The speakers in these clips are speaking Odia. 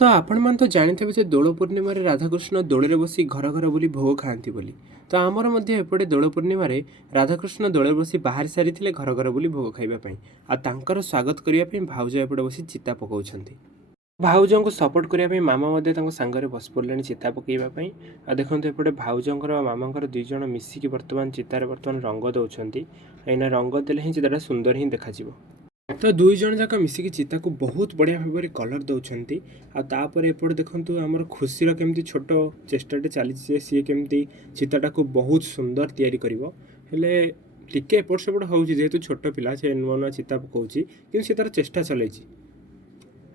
ତ ଆପଣମାନେ ତ ଜାଣିଥିବେ ଯେ ଦୋଳ ପୂର୍ଣ୍ଣିମାରେ ରାଧାକୃଷ୍ଣ ଦୋଳରେ ବସି ଘର ଘର ବୁଲି ଭୋଗ ଖାଆନ୍ତି ବୋଲି। ତ ଆମର ମଧ୍ୟ ଏପଟେ ଦୋଳ ପୂର୍ଣ୍ଣିମାରେ ରାଧାକୃଷ୍ଣ ଦୋଳରେ ବସି ବାହାରି ସାରିଥିଲେ ଘର ଘର ବୁଲି ଭୋଗ ଖାଇବା ପାଇଁ। ଆଉ ତାଙ୍କର ସ୍ୱାଗତ କରିବା ପାଇଁ ଭାଉଜ ଏପଟେ ବସି ଚିତା ପକାଉଛନ୍ତି। ଭାଉଜଙ୍କୁ ସପୋର୍ଟ କରିବା ପାଇଁ ମାମା ମଧ୍ୟ ତାଙ୍କ ସାଙ୍ଗରେ ବସି ପଡ଼ିଲେଣି ଚିତା ପକାଇବା ପାଇଁ। ଆଉ ଦେଖନ୍ତୁ ଏପଟେ ଭାଉଜଙ୍କର ଆଉ ମାମାଙ୍କର ଦୁଇ ଜଣ ମିଶିକି ବର୍ତ୍ତମାନ ଚିତାରେ ବର୍ତ୍ତମାନ ରଙ୍ଗ ଦେଉଛନ୍ତି। ଏଇନା ରଙ୍ଗ ଦେଲେ ହିଁ ଚିତାଟା ସୁନ୍ଦର ହିଁ ଦେଖାଯିବ। ତ ଦୁଇ ଜଣ ଯାକ ମିଶିକି ଚିତାକୁ ବହୁତ ବଢ଼ିଆ ଭାବରେ କଲର୍ ଦେଉଛନ୍ତି। ଆଉ ତାପରେ ଏପଟେ ଦେଖନ୍ତୁ ଆମର ଖୁସିର କେମିତି ଛୋଟ ଚେଷ୍ଟାଟେ ଚାଲିଛି ଯେ ସିଏ କେମିତି ଚିତାଟାକୁ ବହୁତ ସୁନ୍ଦର ତିଆରି କରିବ। ହେଲେ ଟିକେ ଏପଟ ସେପଟ ହେଉଛି ଯେହେତୁ ଛୋଟ ପିଲା ସେ ନୂଆ ନୂଆ ଚିତା ପକାଉଛି, କିନ୍ତୁ ସେ ତାର ଚେଷ୍ଟା ଚଲେଇଛି।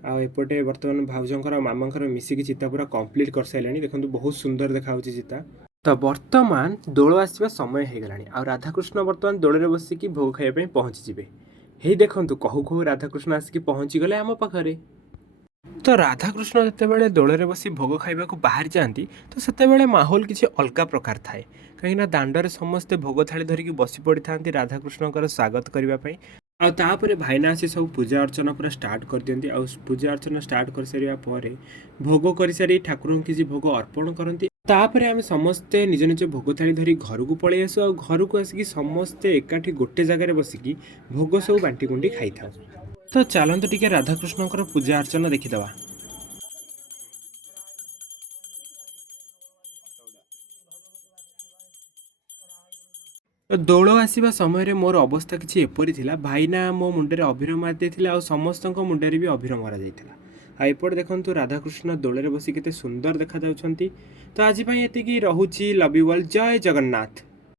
ଆଉ ଏପଟେ ବର୍ତ୍ତମାନ ଭାଉଜଙ୍କର ଆଉ ମାମାଙ୍କର ମିଶିକି ଚିତା ପୁରା କମ୍ପ୍ଲିଟ୍ କରିସାରିଲେଣି। ଦେଖନ୍ତୁ ବହୁତ ସୁନ୍ଦର ଦେଖାଯାଉଛି ଚିତା। ତ ବର୍ତ୍ତମାନ ଦୋଳ ଆସିବା ସମୟ ହେଇଗଲାଣି। ଆଉ ରାଧାକୃଷ୍ଣ ବର୍ତ୍ତମାନ ଦୋଳରେ ବସିକି ଭୋଗ ଖାଇବା ପାଇଁ ପହଞ୍ଚିଯିବେ। ହେଇ ଦେଖନ୍ତୁ କହୁ କହୁ ରାଧାକୃଷ୍ଣ ଆସିକି ପହଞ୍ଚିଗଲେ ଆମ ପାଖରେ। ତ ରାଧାକୃଷ୍ଣ ଯେତେବେଳେ ଦୋଳରେ ବସି ଭୋଗ ଖାଇବାକୁ ବାହାରି ଯାଆନ୍ତି, ତ ସେତେବେଳେ ମାହୋଲ କିଛି ଅଲଗା ପ୍ରକାର ଥାଏ। କାହିଁକିନା ଦାଣ୍ଡରେ ସମସ୍ତେ ଭୋଗ ଥାଳି ଧରିକି ବସି ପଡ଼ିଥାନ୍ତି ରାଧାକୃଷ୍ଣଙ୍କର ସ୍ୱାଗତ କରିବା ପାଇଁ। ଆଉ ତାପରେ ଭାଇନା ଆସି ସବୁ ପୂଜା ଅର୍ଚ୍ଚନା ପୁରା ଷ୍ଟାର୍ଟ କରିଦିଅନ୍ତି। ଆଉ ପୂଜା ଅର୍ଚ୍ଚନା ଷ୍ଟାର୍ଟ କରିସାରିବା ପରେ ଭୋଗ କରିସାରି ଠାକୁରଙ୍କୁ କିଛି ଭୋଗ ଅର୍ପଣ କରନ୍ତି। ତାପରେ ଆମେ ସମସ୍ତେ ନିଜ ନିଜ ଭୋଗ ଥାଳି ଧରି ଘରକୁ ପଳେଇ ଆସୁ। ଆଉ ଘରକୁ ଆସିକି ସମସ୍ତେ ଏକାଠି ଗୋଟେ ଜାଗାରେ ବସିକି ଭୋଗ ସବୁ ବାଣ୍ଟି କୁଣ୍ଟି ଖାଇଥାଉ। ତ ଚାଲନ୍ତୁ ଟିକେ ରାଧାକୃଷ୍ଣଙ୍କର ପୂଜା ଅର୍ଚ୍ଚନା ଦେଖିଦେବା। ତ ଦୋଳ ଆସିବା ସମୟରେ ମୋର ଅବସ୍ଥା କିଛି ଏପରି ଥିଲା, ଭାଇନା ମୋ ମୁଣ୍ଡରେ ଅଭିର ମାରି ଦେଇଥିଲେ ଆଉ ସମସ୍ତଙ୍କ ମୁଣ୍ଡରେ ବି ଅଭିର ମରାଯାଇଥିଲା। ଆଉ ଏପଟେ ଦେଖନ୍ତୁ ରାଧାକୃଷ୍ଣ ଦୋଳରେ ବସି କେତେ ସୁନ୍ଦର ଦେଖାଯାଉଛନ୍ତି। ତ ଆଜି ପାଇଁ ଏତିକି ରହୁଛି। Love you all. ଜୟ ଜଗନ୍ନାଥ।